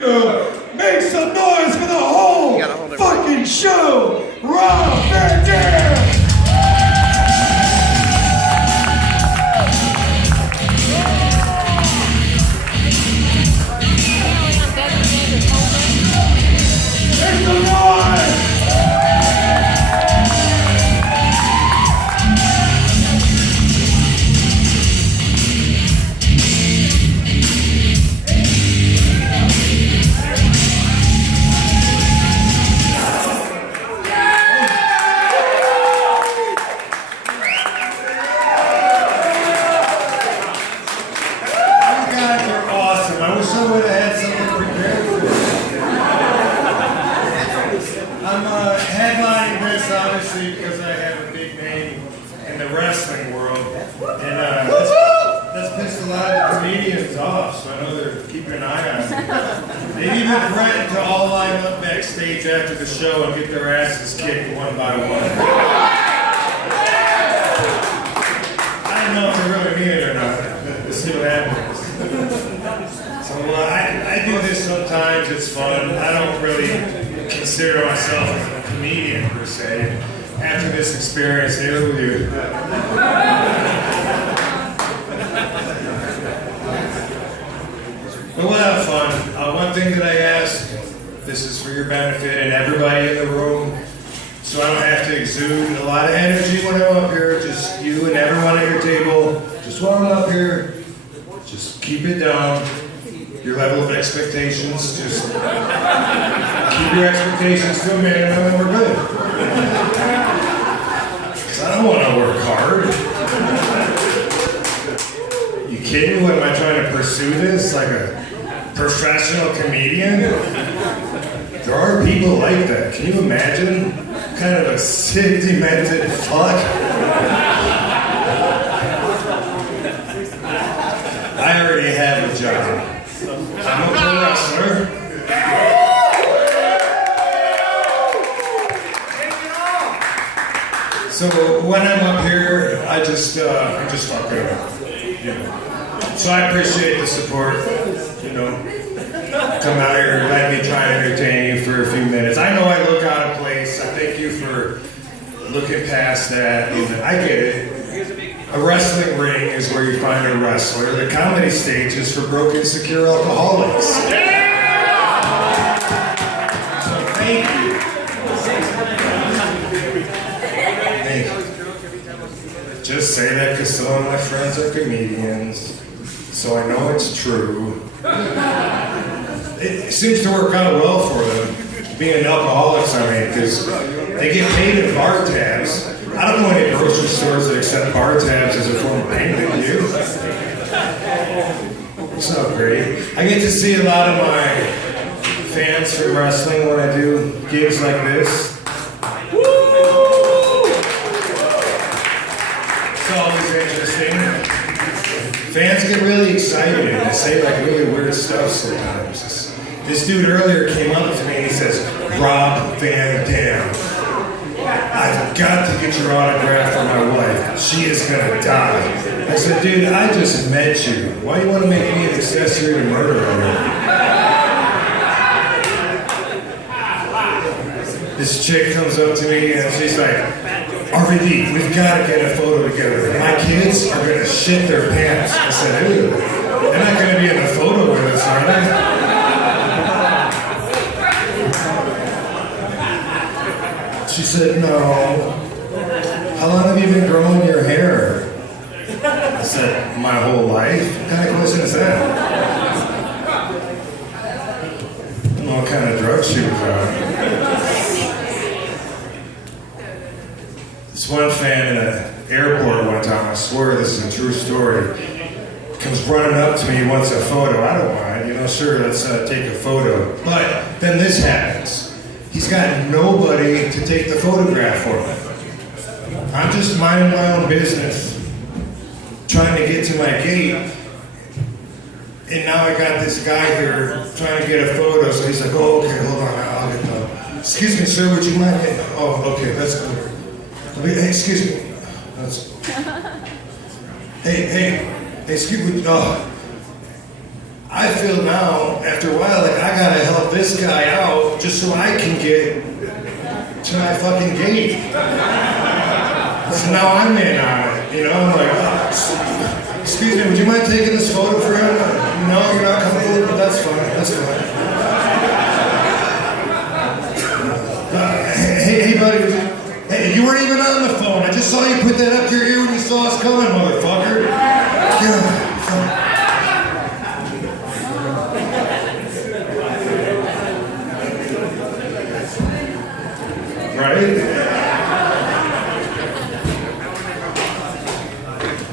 Make some noise for the whole fucking show! RVD! Make some noise! Obviously, because I have a big name in the wrestling world, and that's pissed a lot of the comedians off, so I know they're keeping an eye on me. They even threatened to all line up backstage after the show and get their asses kicked one by one. I don't know if they really mean it or not. Let's see what happens. So I do this sometimes, it's fun. I don't really consider myself a comedian per se. After this experience, they will you. But we'll have fun. One thing that I ask, this is for your benefit and everybody in the room, so I don't have to exude a lot of energy when I'm up here. Just you and everyone at your table, just while I'm up here, just keep it down. Your level of expectations, just keep your expectations to a minimum and we're good. Because I don't want to work hard. You kidding me? What, am I trying to pursue this like a professional comedian? There are people like that. Can you imagine? Kind of a sick, demented fuck. I already have a job. I'm a pro wrestler. So when I'm up here, I'm just fucking around, you know. So I appreciate the support, you know. Come out here and let me try and entertain you for a few minutes. I know I look out of place. I thank you for looking past that. I get it. A wrestling ring is where you find a wrestler. The comedy stage is for broken, secure alcoholics. So thank you. Thank you. Just say that because some of my friends are comedians, so I know it's true. It seems to work out well for them, being alcoholics, I mean, because they get paid in bar tabs. I don't know any grocery stores that accept bar tabs as a form of payment, do you? It's not great. I get to see a lot of my fans from wrestling when I do gigs like this. It's always interesting. Fans get really excited and they say like really weird stuff sometimes. This dude earlier came up to me and he says, "Rob Van Dam, I've got to get your autograph for my wife. She is gonna die." I said, "Dude, I just met you. Why do you want to make me an accessory to murder her?" This chick comes up to me and she's like, "RVD, we've got to get a photo together. My kids are gonna shit their pants." I said, "Ew, they're not gonna be in the photo with us, are they?" She said, "No. How long have you been growing your hair?" I said, "My whole life." What kind of question is that? I don't know what kind of drugs she was on. This one fan in an airport one time, I swear this is a true story, comes running up to me, wants a photo. I don't mind, you know, sure, let's take a photo. But then this happens. He's got nobody to take the photograph for him. I'm just minding my own business, trying to get to my gate, and now I got this guy here trying to get a photo, so he's like, "Oh, okay, hold on, I'll get the..." "Excuse me, sir, would you mind..." "Oh, okay, that's clear." "Hey, excuse me." Hey, excuse me, I feel now, after a while, like I gotta help this guy out just so I can get to my fucking gate. So now I'm in on it, you know? I'm like, oh, excuse me, would you mind taking this photo for him? No, you're not comfortable, but that's fine, that's fine. Hey, buddy, hey, you weren't even on the phone. I just saw you put that up to your ear when you saw us coming, motherfucker. God. Right?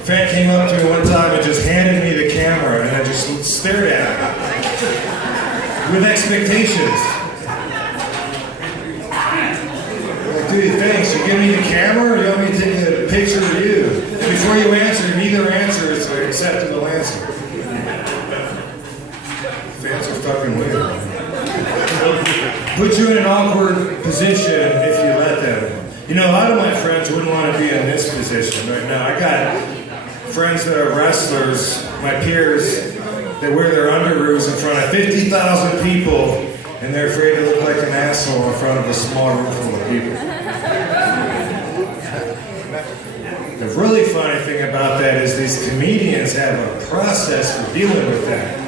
Fan came up to me one time and just handed me the camera, and I just stared at it with expectations. Like, dude, thanks. You give me the camera, or you want me to take a picture of you? And before you answer, neither answer is an acceptable answer. Fans are fucking weird. Put you in an awkward position if you let them. You know, a lot of my friends wouldn't want to be in this position right now. I got friends that are wrestlers, my peers, that wear their underoos in front of 50,000 people, and they're afraid to look like an asshole in front of a small room full of people. The really funny thing about that is these comedians have a process for dealing with that.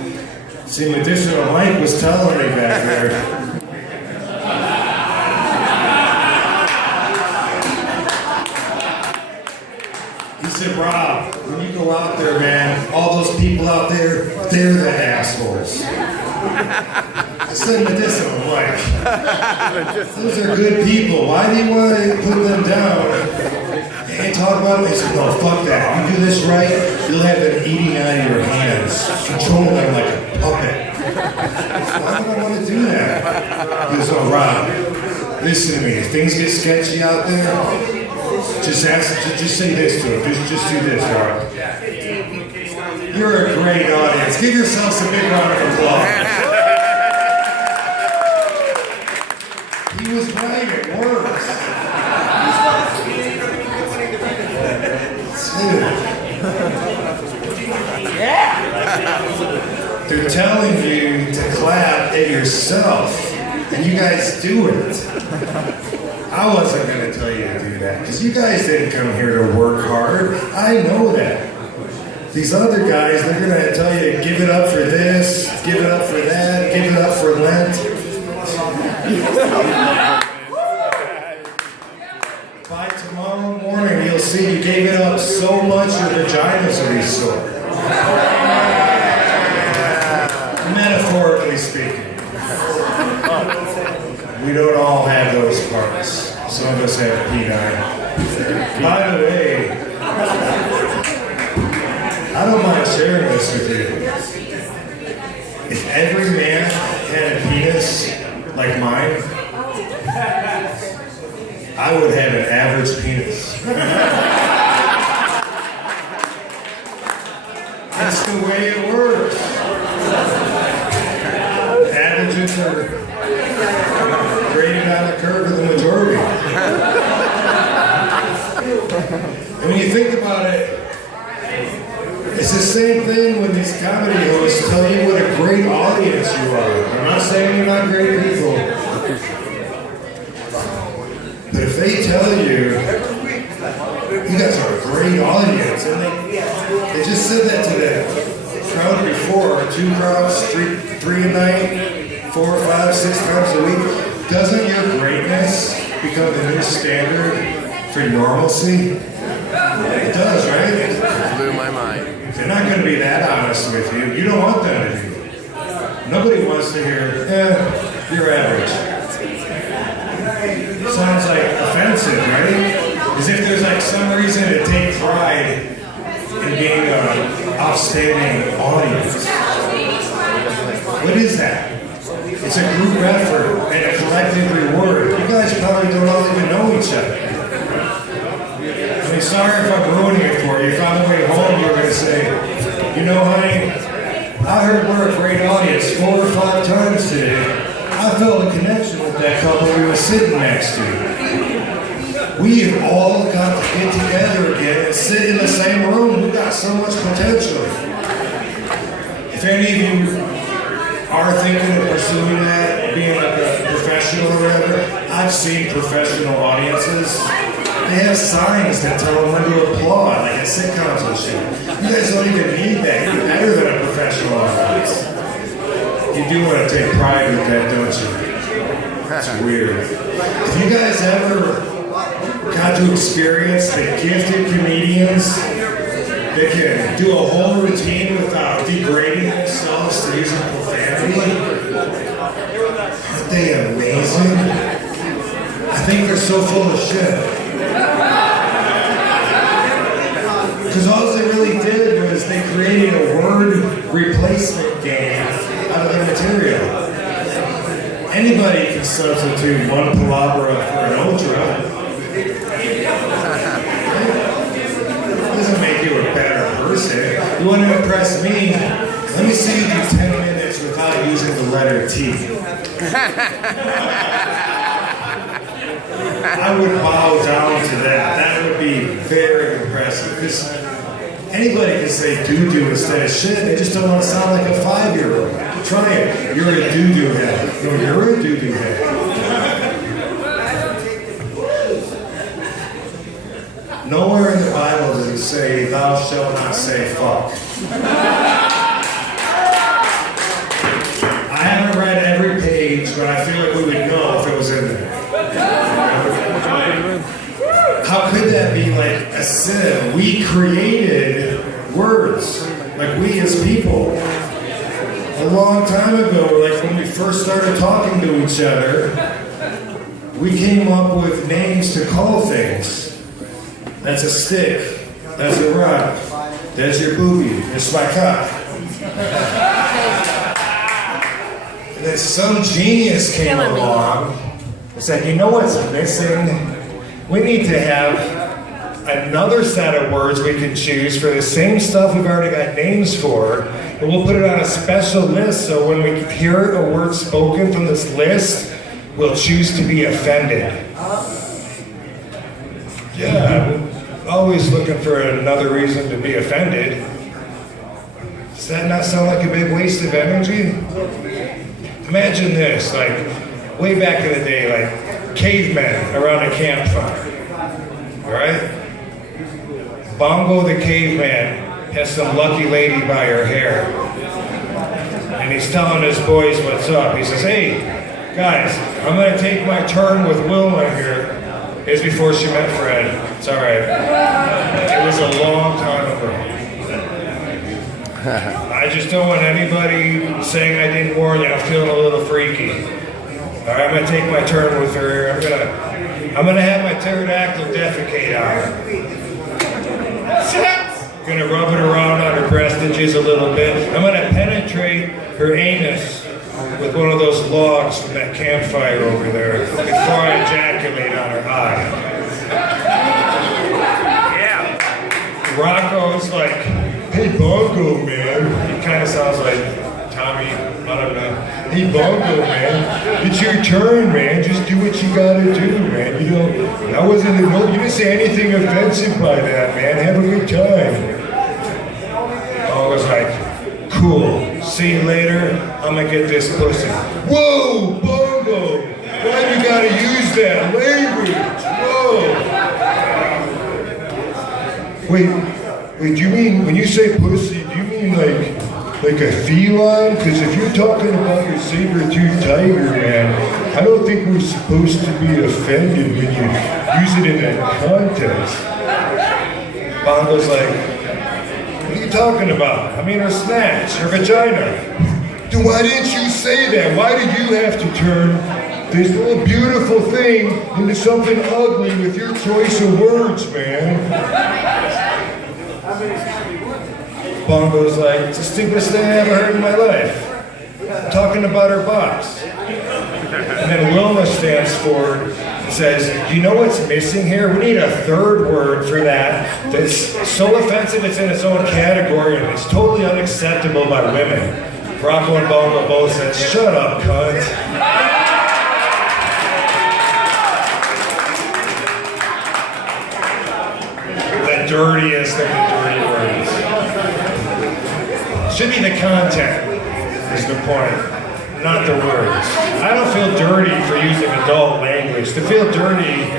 See, Medicinal Mike was telling me back there. He said, Rob, when you go out there, man, all those people out there, they're the assholes. I said, Medicinal Mike, those are good people. Why do you want to put them down? And talk about it. He said, no, fuck that. You do this right, you'll have them eating out of your hands, controlling them like a puppet. Why would I want to do that? He goes, oh, Rob, listen to me. If things get sketchy out there, just say this to him. Just do this, Rob. You're a great audience. Give yourselves a big round of applause. He was right. It works. They're telling you to clap at yourself, and you guys do it. I wasn't going to tell you to do that, because you guys didn't come here to work hard. I know that. These other guys, they're going to tell you, give it up for this, give it up for that, give it up for Lent. By tomorrow morning, you'll see you gave it up so much your vaginas will be sore. Metaphorically speaking. We don't all have those parts. Some of us have P9. By the way, I don't mind sharing this with you. If every man had a penis like mine, I would have an average penis. That's the way it works. Averages are graded on the curve of the majority. And when you think about it, it's the same thing when these comedy hosts tell you what a great audience you are. I'm not saying you're not great people. But if they tell you, you guys are a great audience, and they just said that to the crowd before, 2 crowds, three a night, 4 or 5, 6 times a week, doesn't your greatness become the new standard for normalcy? It does, right? It blew my mind. They're not going to be that honest with you. You don't want them to be. Nobody wants to hear, you're average. Sounds like offensive, right? As if there's like some reason to take pride in being an outstanding audience. What is that? It's a group effort and a collective reward. You guys probably don't all even know each other. I mean, sorry if I'm ruining it for you. If on the way home you're going to say, you know, honey, I heard we're a great audience 4 or 5 times today. I felt a connection with that couple we were sitting next to. We have all got to get together again and sit in the same room. We've got so much potential. If If any of you are thinking of pursuing that, being like a professional or whatever, I've seen professional audiences. They have signs that tell them when to applaud, like at sitcoms and shit. You guys don't even need that. You're better than a professional audience. You do want to take pride with that, don't you? That's weird. Have you guys ever got to experience the gifted comedians that can do a whole routine without degrading themselves to using profanity? Aren't they amazing? I think they're so full of shit. Because all they really did was they created a word replacement game out of their material. Anybody can substitute one palabra for an ultra. It doesn't make you a better person. You want to impress me? Let me see you do 10 minutes without using the letter T. I would bow down to that. That would be very impressive. Because anybody can say doo-doo instead of shit. They just don't want to sound like a 5-year-old. Try it. You're a doo-doo head. No, you're a doo-doo head. Nowhere in the Bible does it say, thou shalt not say fuck. I haven't read every page, but I feel like we would know if it was in there. How could that be like a sin? We created words, like we as people. A long time ago, like when we first started talking to each other, we came up with names to call things. That's a stick. That's a rock. That's your boobie. It's my cock. And then some genius came along and said, you know what's missing? We need to have another set of words we can choose for the same stuff we've already got names for, and we'll put it on a special list so when we hear a word spoken from this list, we'll choose to be offended. Yeah, I'm always looking for another reason to be offended. Does that not sound like a big waste of energy? Imagine this, like way back in the day, like cavemen around a campfire, all right? Bongo the caveman has some lucky lady by her hair. And he's telling his boys what's up. He says, hey, guys, I'm gonna take my turn with Wilma here. It was before she met Fred. It's all right. It was a long time ago. I just don't want anybody saying I didn't warn you. I'm feeling a little freaky. All right, I'm gonna take my turn with her. I'm gonna have my pterodactyl defecate on her. Gonna rub it around on her breastages a little bit. I'm gonna penetrate her anus with one of those logs from that campfire over there before I ejaculate on her eye. Yeah. Rocco's like, hey Bongo man. He kind of sounds like Tommy, I don't know. Hey Bongo man, it's your turn man. Just do what you gotta do man. You know, you didn't say anything offensive by that man. Have a good time. Bongo's like, cool. See you later. I'm gonna get this pussy. Whoa, Bongo! Why you gotta use that language? Whoa! Wait, do you mean, when you say pussy, do you mean like a feline? Because if you're talking about your saber-toothed tiger, man, I don't think we're supposed to be offended when you use it in that context. Bongo's like, what are you talking about? I mean her snatch, her vagina. Then why didn't you say that? Why did you have to turn this little beautiful thing into something ugly with your choice of words, man? Bongo's like, it's the stupidest thing I ever heard in my life. I'm talking about her box. And then Wilma stands forward and says, you know what's missing here? We need a third word for that that's so offensive it's in its own category and it's totally unacceptable by women. Rocco and Bongo both said, shut up, cunt. The dirtiest of the dirty words. Should be the content is the point, not the words. I don't feel dirty for using adult language. To feel dirty,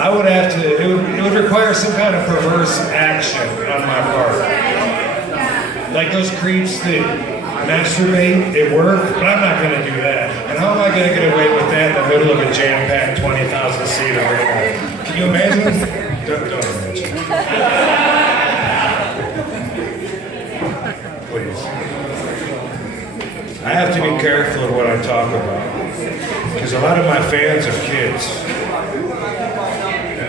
I would have to, it would require some kind of perverse action on my part. Like those creeps that masturbate at work, but I'm not going to do that. And how am I going to get away with that in the middle of a jam-packed 20,000 seat arena? Can you imagine? Don't imagine. Please. I have to be careful of what I talk about, because a lot of my fans are kids, and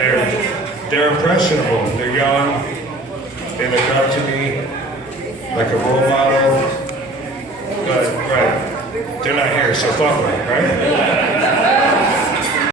they're impressionable. They're young. They look up to me like a role model, but right, they're not here, so fuck them, right?